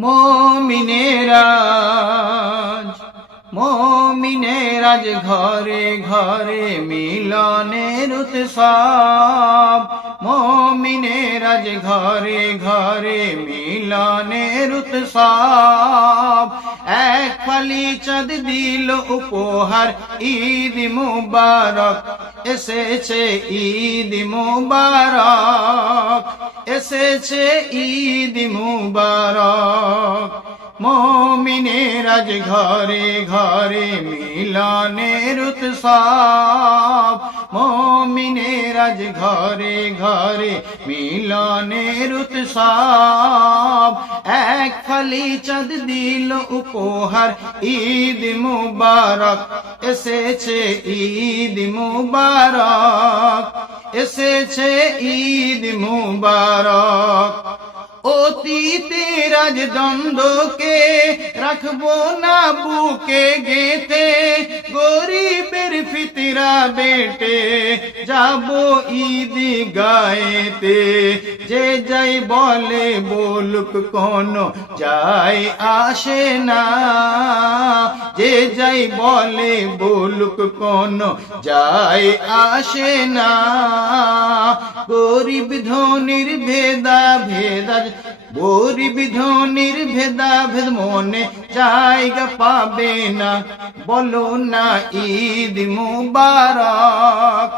মোমিনেরা ঘরে ঘরে মিলনের উৎসব। মোমিনেরা ঘরে ঘরে মিলনের উৎসব। এক ফালি চাঁদ দিল উপহার, ঈদ মুবারক এসেছে, ঈদ মুবারক এসেছে, ঈদ মুবারক। মোমিনেরা ঘরে ঘরে মিলনের উৎসব। মোমিনেরা ঘরে ঘরে মিলনের উৎসব। এক ফালি চাঁদ দিল উপহার, ঈদ মুবারক এসেছে, ঈদ মুবারক এসেছে, ঈদ মুবারক। অতীতের আজ দ্বন্দ্বকে রাখবো না বুকে গেঁথে, গরিবের ফিতরা বেটে যাবো ঈদ গায়েতে। যে যাই বলে বলুক কোনো যায় আসে না, যে যাই বলে বলুক কোনো যায় আসে না। গরিব ধনির ভেদা ভেদা, গরিব ধনির ভেদা ভেদ মনে জায়গা পাবে না, বলো না ঈদ মুবারক।